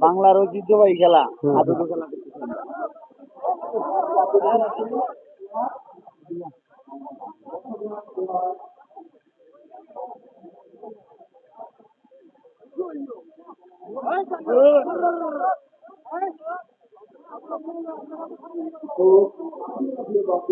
বাংলার ঐতিহ্যবাহী খেলা। খেলা को ये बात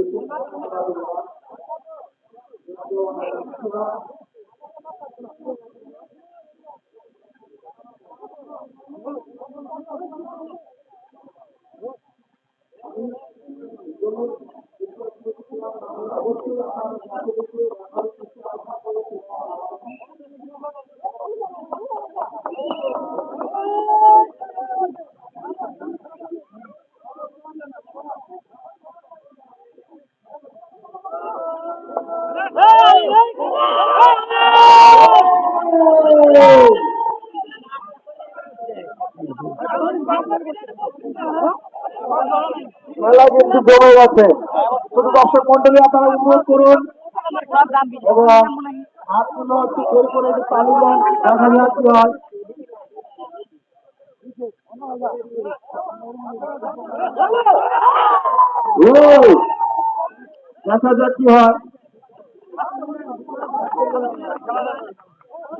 মেলা কিন্তু জমে গেছে। শুধু দর্শক মন্ডলী আপনারা অনুরোধ করুন। দেখা যাক কি হয়।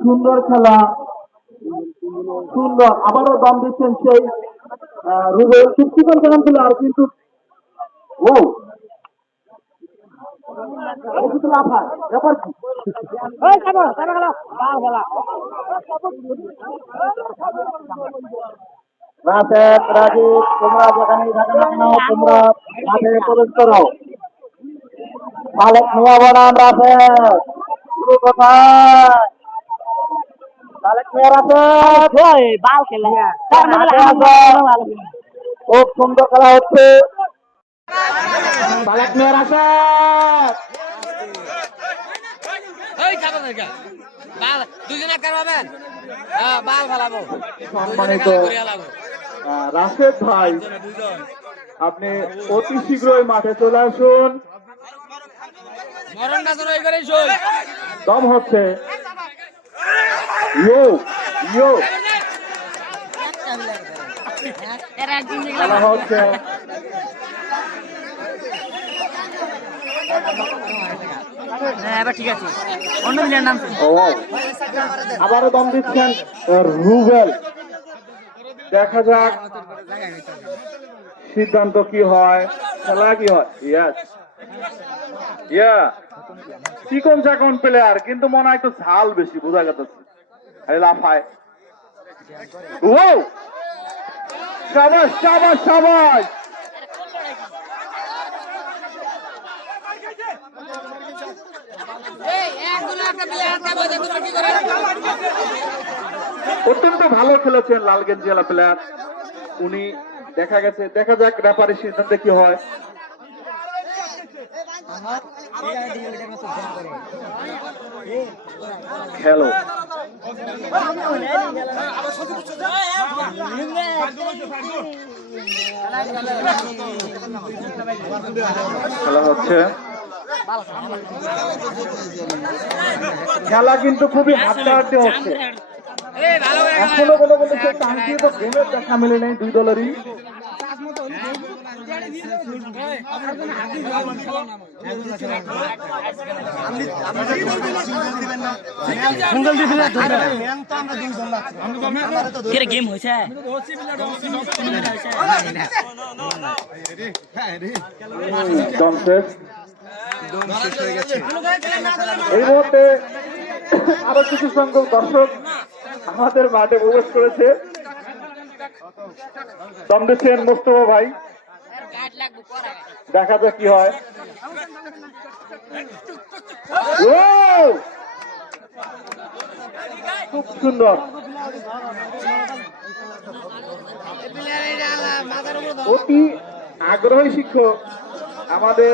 সুন্দর খেলা। সুন্দর, আবারও দাম দিচ্ছেন সেই আহ, রুবেল চুক্তিকর কেমন ছিল আর কিন্তু ও এটা কিন্তু লাফায় ব্যাপার কি? রাশেদ রাজীব তোমরা যেখানেই থাকো না কেন তোমরা মাঠে প্রবেশ করো। মালিক মিয়া বনাম রাশেদ শুরু কোথায় মিয়া রাশেদ বাল খেলা। খুব সুন্দর খেলা হচ্ছে। রাশেদ দুজনে কারবাবেন হ্যাঁ বাল সম্মানিত ভাই আপনি অতি শীঘ্রই মাঠে চলে আসুন। দম হচ্ছে। ইয়ো ইয়ো খেলা হচ্ছে হ্যাঁ এবার ঠিক আছে। অন্য মিলের নাম আবারও দম দিচ্ছেন রুবেল। দেখা যাক সিদ্ধান্ত কি হয় খেলা কি হয়? ইয়াস ইয়া চিকন চাকন প্লেয়ার কিন্তু মনে হয় ঝাল বেশি, বোঝা গেছে। লাফায়। ও সাবাস সাবাস সাবাস! অত্যন্ত ভালো খেলেছেন লালগঞ্জ জেলা প্লেয়ার উনি দেখা গেছে, দেখা যাক রেফারির সিদ্ধান্তে কি হয়। খেলো। খেলা হচ্ছে। খেলা কিন্তু খুবই হাড্ডাহাড্ডি হচ্ছে। এখনও কোনো কোনো গেমের দেখা মেলে নেই দুই দলেরই। গেম হয়েছে এই মুহূর্তে আরও কিছু সংখ্যক দর্শক আমাদের মাঠে প্রবেশ করেছে। দম দিচ্ছেন মোস্তফা ভাই দেখা যাক কি হয়। খুব সুন্দর। অতি আগ্রহী শিক্ষক আমাদের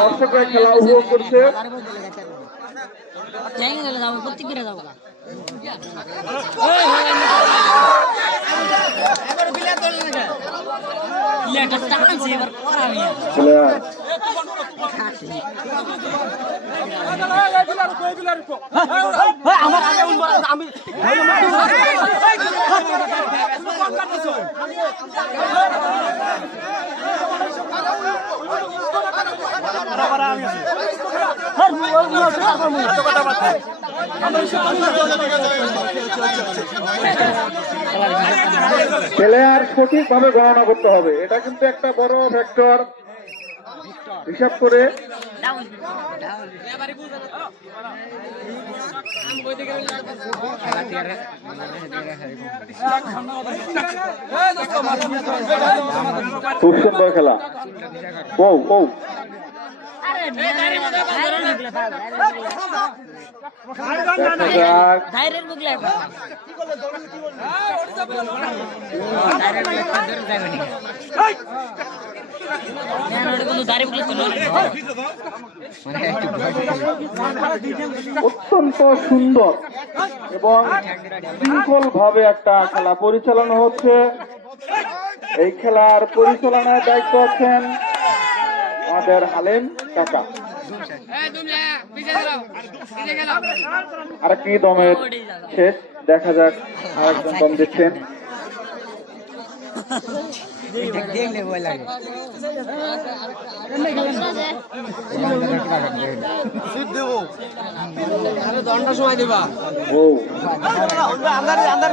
দর্শকরা খেলা উপভোগ করছে। প্রত্যেক উঠবো, আমি প্লেয়ার সঠিকভাবে গণনা করতে হবে। এটা কিন্তু একটা বড় ফ্যাক্টর হিসাব করে। খুব সুন্দর খেলা। ও ও অত্যন্ত সুন্দর এবং শৃঙ্খল ভাবে একটা খেলা পরিচালনা হচ্ছে। এই খেলার পরিচালনার দায়িত্ব আছেন আমাদের হালেম কাকা। আরেকটি দমের শেষ? দেখা যাক আরেকজন দম দিচ্ছেন। দণ্ড সময় দিবা ও দেখা যাক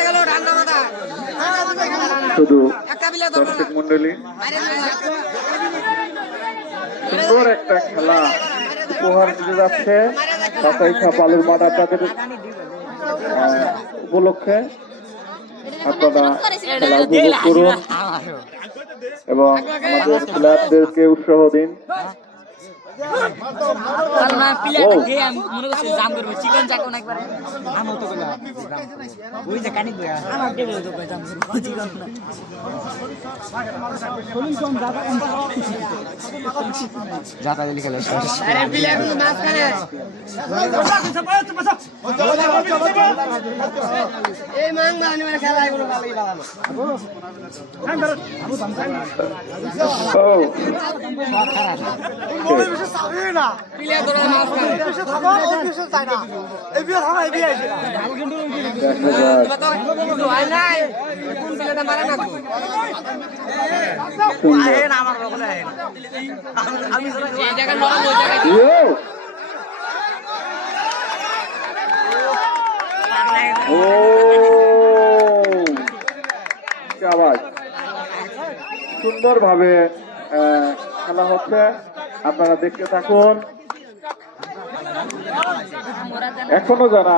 শুধু দর্শক মন্ডলী সুন্দর একটা খেলা উপহার দিতে যাচ্ছে। কাকাইখা বালুর মাঠ আপনাদের আহ, উপলক্ষে। আপনারা খেলা উপভোগ করুন। এবং আমাদের প্লেয়ারদেরকে উৎসাহ দিন। প্লেয়ারটা দিয়ে আমি মনে করছি জাম করব চিকেন চাকন একবারে। আমার তো বলা ওই যে কানিক বয়া আমার দেবে তো কই জাম করব? চিকেন। যাতা দিলি খেলে আরে প্লেয়ারগুলো মাঝখানে এই মাং খেলা এগুলো ভালোই ভালো। ও। প্লেয়ার ধরে মাঝখানে হয় ইয়ো! আওয়াজ সুন্দরভাবে খেলা হচ্ছে আপনারা দেখতে থাকুন। এখনও যারা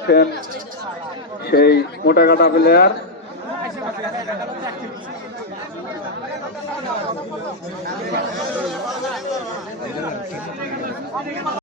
দিচ্ছেন সেই মোটা কাটা প্লেয়ার